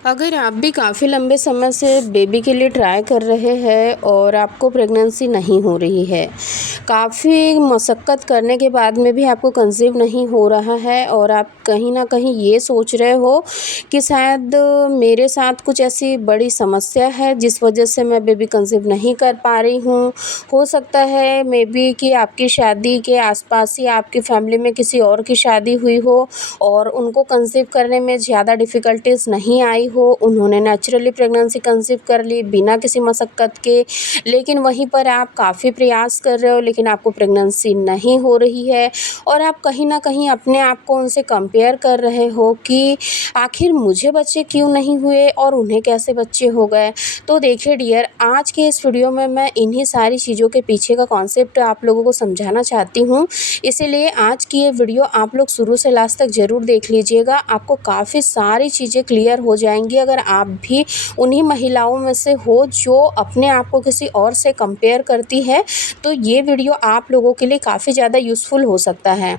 अगर आप भी काफ़ी लंबे समय से बेबी के लिए ट्राई कर रहे हैं और आपको प्रेगनेंसी नहीं हो रही है, काफ़ी मशक्क़त करने के बाद में भी आपको कंसीव नहीं हो रहा है और आप कहीं न कहीं ये सोच रहे हो कि शायद मेरे साथ कुछ ऐसी बड़ी समस्या है जिस वजह से मैं बेबी कंसीव नहीं कर पा रही हूँ। हो सकता है मे बी कि आपकी शादी के आस-पास ही आपकी फैमिली में किसी और की शादी हुई हो और उनको कंसीव करने में ज़्यादा डिफ़िकल्टीज़ नहीं आई हो, उन्होंने नेचुरली प्रेगनेंसी कंसीव कर ली बिना किसी मशक्क़त के। लेकिन वहीं पर आप काफ़ी प्रयास कर रहे हो लेकिन आपको प्रेगनेंसी नहीं हो रही है और आप कहीं न कहीं अपने आप को उनसे कंपेयर कर रहे हो कि आखिर मुझे बच्चे क्यों नहीं हुए और उन्हें कैसे बच्चे हो गए। तो देखिए डियर, आज के इस वीडियो में मैं इन्हीं सारी चीज़ों के पीछे का कॉन्सेप्ट आप लोगों को समझाना चाहती हूँ। इसीलिए आज की ये वीडियो आप लोग शुरू से लास्ट तक ज़रूर देख लीजिएगा। आपको काफ़ी सारी चीज़ें क्लियर हो जाएँगी अगर आप भी उन्हीं महिलाओं में से हो जो अपने आप को किसी और से कंपेयर करती है, तो ये वीडियो आप लोगों के लिए काफ़ी ज़्यादा यूज़फुल हो सकता है।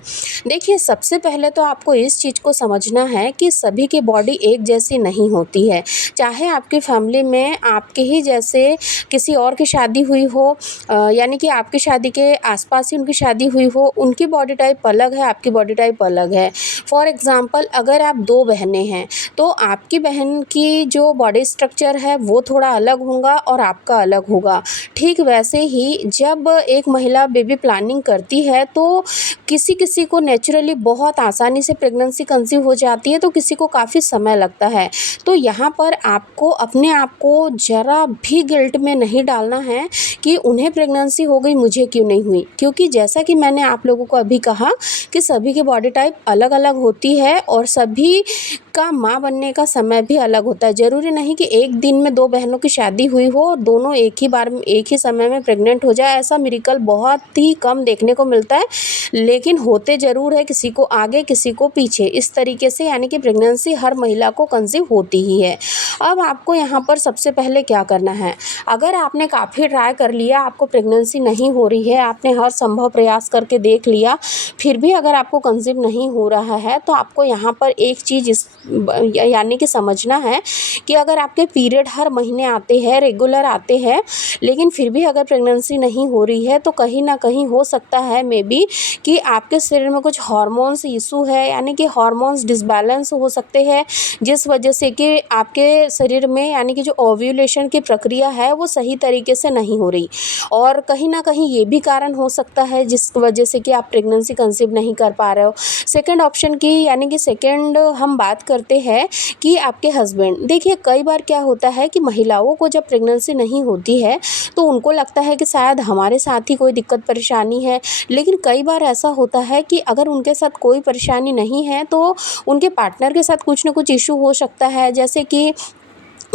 देखिए, सबसे पहले तो आपको इस चीज़ को समझना है कि सभी की बॉडी एक जैसी नहीं होती है। चाहे आपकी फैमिली में आपके ही जैसे किसी और की शादी हुई हो, यानी कि आपकी शादी के आस-पास ही उनकी शादी हुई हो, उनकी बॉडी टाइप अलग है, आपकी बॉडी टाइप अलग है। फॉर एग्ज़ाम्पल, अगर आप 2 बहनें हैं, तो आपकी बहन की जो बॉडी स्ट्रक्चर है वो थोड़ा अलग होगा और आपका अलग होगा। ठीक वैसे ही जब एक महिला बेबी प्लानिंग करती है तो किसी-किसी को नेचुरली बहुत आसानी से प्रेगनेंसी कंसीव हो जाती है, तो किसी को काफ़ी समय लगता है। तो यहाँ पर आपको अपने आप को ज़रा भी गिल्ट में नहीं डालना है कि उन्हें प्रेगनेंसी हो गई, मुझे क्यों नहीं हुई। क्योंकि जैसा कि मैंने आप लोगों को अभी कहा कि सभी की बॉडी टाइप अलग-अलग होती है और सभी का माँ बनने का समय भी अलग होता है। ज़रूरी नहीं कि एक दिन में 2 बहनों की शादी हुई हो और दोनों एक ही बार में एक ही समय में प्रेग्नेंट हो जाए, ऐसा मिरेकल बहुत ही कम देखने को मिलता है। लेकिन होते ज़रूर है, किसी को आगे किसी को पीछे, इस तरीके से यानी कि प्रेगनेंसी हर महिला को कंसीव होती ही है। अब आपको यहाँ पर सबसे पहले क्या करना है, अगर आपने काफ़ी ट्राई कर लिया, आपको प्रेगनेंसी नहीं हो रही है, आपने हर संभव प्रयास करके देख लिया, फिर भी अगर आपको कंसीव नहीं हो रहा है, तो आपको यहाँ पर एक चीज़ यानी कि समझना है कि अगर आपके पीरियड हर महीने आते हैं, रेगुलर आते हैं, लेकिन फिर भी अगर प्रेगनेंसी नहीं हो रही है, तो कहीं न कहीं हो सकता है मे बी कि आपके शरीर में कुछ हार्मोन्स इशू है, यानी कि हार्मोन्स डिसबैलेंस हो सकते हैं, जिस वजह से कि आपके शरीर में यानी कि जो ओव्यूलेशन की प्रक्रिया है वो सही तरीके से नहीं हो रही। और कहीं न कहीं ये भी कारण हो सकता है जिस वजह से कि आप प्रेगनेंसी कंसीव नहीं कर पा रहे हो। सेकंड ऑप्शन की यानी कि सेकंड हम बात करते हैं कि आपके हस्बैंड, देखिए कई बार क्या होता है कि महिलाओं को जब प्रेगनेंसी नहीं होती है तो उनको लगता है कि शायद हमारे साथ ही कोई दिक्कत परेशानी है। लेकिन कई बार ऐसा होता है कि अगर उनके साथ कोई परेशानी नहीं है तो उनके पार्टनर के साथ कुछ न कुछ इश्यू हो सकता है। जैसे कि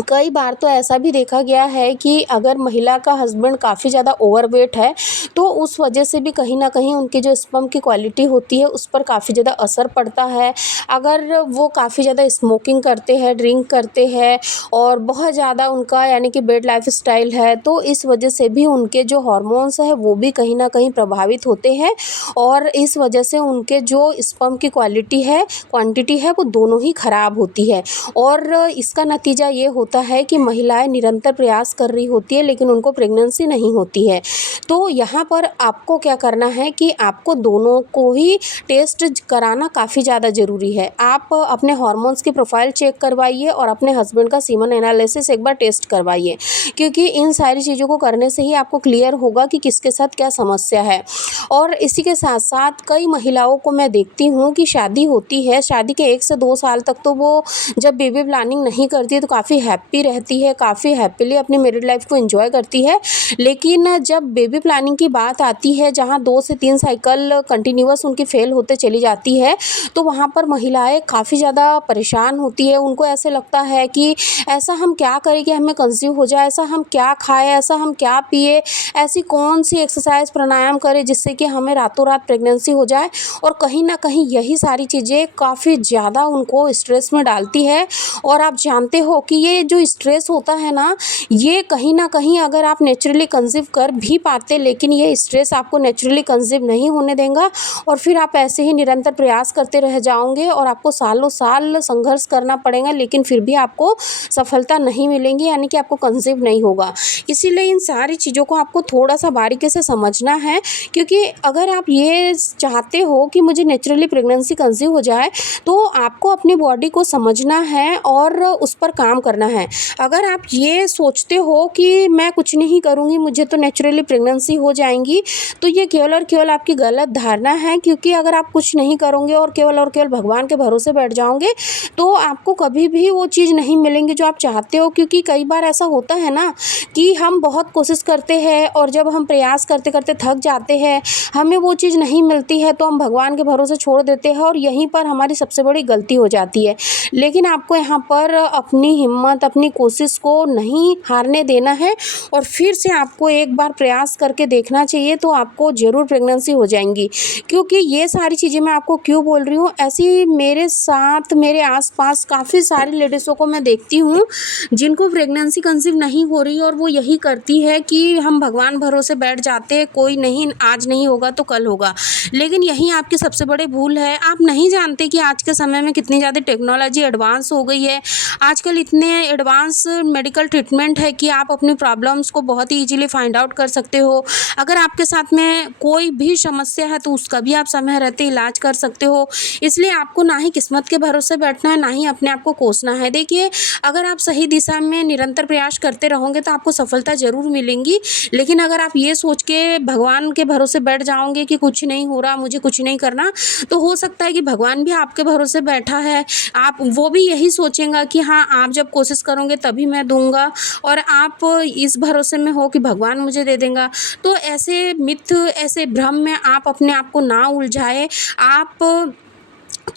कई बार तो ऐसा भी देखा गया है कि अगर महिला का हस्बैंड काफ़ी ज़्यादा ओवरवेट है, तो उस वजह से भी कहीं न कहीं उनकी जो स्पर्म की क्वालिटी होती है, उस पर काफ़ी ज़्यादा असर पड़ता है। अगर वो काफ़ी ज़्यादा स्मोकिंग करते हैं, ड्रिंक करते हैं और बहुत ज़्यादा उनका यानी कि बेड लाइफ़स्टाइल है, तो इस वजह से भी उनके जो हार्मोन्स हैं, वो भी कहीं न कहीं प्रभावित होते हैं और इस वजह से उनके जो स्पर्म की क्वालिटी है, क्वांटिटी है, वो दोनों ही खराब होती है। और इसका नतीजा ये होता है कि महिलाएं निरंतर प्रयास कर रही होती है लेकिन उनको प्रेगनेंसी नहीं होती है। तो यहाँ पर आपको क्या करना है कि आपको दोनों को ही टेस्ट कराना काफ़ी ज़्यादा ज़रूरी है। आप अपने हार्मोन्स की प्रोफाइल चेक करवाइए और अपने हस्बैंड का सीमन एनालिसिस एक बार टेस्ट करवाइए, क्योंकि इन सारी चीज़ों को करने से ही आपको क्लियर होगा कि किसके साथ क्या समस्या है। और इसी के साथ साथ कई महिलाओं को मैं देखती हूँ कि शादी होती है, शादी के 1 से 2 साल तक तो वो जब बेबी प्लानिंग नहीं करती है तो काफ़ी हैप्पी रहती है, काफ़ी हैप्पीली अपनी मैरिड लाइफ को एंजॉय करती है। लेकिन जब बेबी प्लानिंग की बात आती है, जहाँ 2 से 3 साइकिल कंटिन्यूअस उनकी फेल होते चली जाती है, तो वहाँ पर महिलाएं काफ़ी ज़्यादा परेशान होती है। उनको ऐसे लगता है कि ऐसा हम क्या करें कि हमें कंसीव हो जाए, ऐसा हम क्या खाएँ, ऐसा हम क्या पिए, ऐसी कौन सी एक्सरसाइज प्राणायाम करें जिससे कि हमें रातों रात प्रेगनेंसी हो जाए। और कहीं न कहीं यही सारी चीज़ें काफ़ी ज़्यादा उनको स्ट्रेस में डालती है। और आप जानते हो कि ये जो स्ट्रेस होता है ना, ये कहीं न कहीं अगर आप नेचुरली कंसीव कर भी पाते, लेकिन ये स्ट्रेस आपको नेचुरली कंसीव नहीं होने देगा और फिर आप ऐसे ही निरंतर प्रयास करते रह जाओगे और आपको सालों साल संघर्ष करना पड़ेगा, लेकिन फिर भी आपको सफलता नहीं मिलेंगी, यानी कि आपको कंसीव नहीं होगा। इसीलिए इन सारी चीज़ों को आपको थोड़ा-सा बारीकी से समझना है, क्योंकि अगर आप ये चाहते हो कि मुझे नेचुरली प्रेगनेंसी कंसीव हो जाए, तो आपको अपनी बॉडी को समझना है और उस पर काम करना है। अगर आप ये सोचते हो कि मैं कुछ नहीं करूँगी, मुझे तो नेचुरली प्रेगनेंसी हो जाएँगी, तो ये केवल और केवल आपकी गलत धारणा है, क्योंकि अगर आप कुछ नहीं करोगे और केवल भगवान के भरोसे बैठ जाओगे, तो आपको कभी भी वो चीज़ नहीं मिलेंगी जो आप चाहते हो। क्योंकि कई बार ऐसा होता है ना कि हम बहुत कोशिश करते हैं और जब हम प्रयास करते-करते थक जाते हैं, हमें वो चीज़ नहीं मिलती है, तो हम भगवान के भरोसे छोड़ देते हैं और यहीं पर हमारी सबसे बड़ी गलती हो जाती है। लेकिन आपको यहाँ पर अपनी हिम्मत, अपनी कोशिश को नहीं हारने देना है और फिर से आपको एक बार प्रयास करके देखना चाहिए, तो आपको ज़रूर प्रेगनेंसी हो जाएँगी। क्योंकि ये सारी चीज़ें मैं आपको क्यों बोल रही हूँ, ऐसी मेरे साथ, मेरे आस-पास काफ़ी सारी लेडीज़ों को मैं देखती हूँ, जिनको प्रेगनेंसी कंसीव नहीं हो रही और वो यही करती है कि हम भगवान भरोसे बैठ जाते हैं, कोई नहीं, आज नहीं होगा तो कल होगा। लेकिन यही आपकी सबसे बड़ी भूल है। आप नहीं जानते कि आज के समय में कितनी ज़्यादा टेक्नोलॉजी एडवांस हो गई है। आजकल इतने एडवांस मेडिकल ट्रीटमेंट है कि आप अपनी प्रॉब्लम्स को बहुत ही ईज़िली फाइंड आउट कर सकते हो। अगर आपके साथ में कोई भी समस्या है, तो उसका भी आप समय रहते इलाज कर सकते हो। इसलिए आपको ना ही किस्मत के भरोसे बैठना है, ना ही अपने आप को कोसना है। देखिए, अगर आप सही दिशा में निरंतर प्रयास करते रहोगे, तो आपको सफलता ज़रूर मिलेंगी। लेकिन अगर आप ये सोच के भगवान के भरोसे बैठ जाओगे कि कुछ नहीं हो रहा, मुझे कुछ नहीं करना, तो हो सकता है कि भगवान भी आपके भरोसे बैठा है। आप वो भी यही सोचेगा कि हाँ, आप जब कोशिश करोगे तभी मैं दूँगा, और आप इस भरोसे में हो कि भगवान मुझे दे देगा। तो ऐसे मिथ, ऐसे भ्रम में आप अपने आप को ना उलझाएँ। आप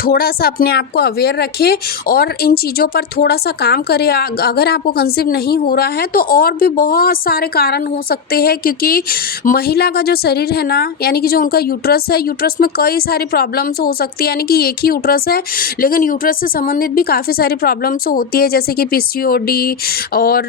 थोड़ा-सा अपने आप को अवेयर रखें और इन चीज़ों पर थोड़ा-सा काम करें। अगर आपको कंसीव नहीं हो रहा है, तो और भी बहुत सारे कारण हो सकते हैं, क्योंकि महिला का जो शरीर है ना, यानी कि जो उनका यूट्रस है, यूट्रस में कई सारी प्रॉब्लम्स हो सकती है। यानी कि एक ही यूट्रस है, लेकिन यूट्रस से संबंधित भी काफ़ी सारी प्रॉब्लम्स होती है, जैसे कि पीसीओडी और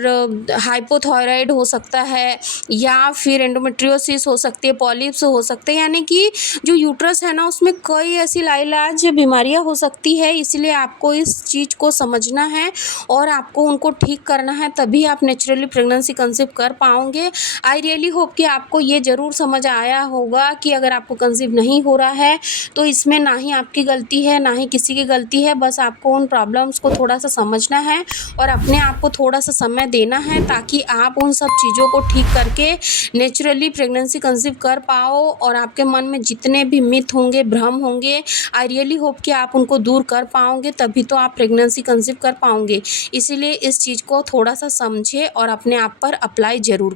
हाइपोथायराइड हो सकता है, या फिर एंडोमेट्रियोसिस हो सकती है, पॉलिप्स हो सकते हैं। यानी कि जो यूट्रस है ना, उसमें कई ऐसी लाइलाज बीमारियां हो सकती है। इसलिए आपको इस चीज़ को समझना है और आपको उनको ठीक करना है, तभी आप नेचुरली प्रेगनेंसी कंसीव कर पाओगे। आई रियली होप कि आपको ये ज़रूर समझ आया होगा कि अगर आपको कंसीव नहीं हो रहा है, तो इसमें ना ही आपकी गलती है, ना ही किसी की गलती है। बस आपको उन प्रॉब्लम्स को थोड़ा सा समझना है और अपने आप को थोड़ा सा समय देना है, ताकि आप उन सब चीज़ों को ठीक करके नेचुरली प्रेगनेंसी कंसीव कर पाओ। और आपके मन में जितने भी मिथ होंगे, भ्रम होंगे, आई रियली होप कि आप उनको दूर कर पाओगे, तभी तो आप प्रेगनेंसी कंसीव कर पाओगे। इसीलिए इस चीज़ को थोड़ा सा समझे और अपने आप पर अप्लाई ज़रूर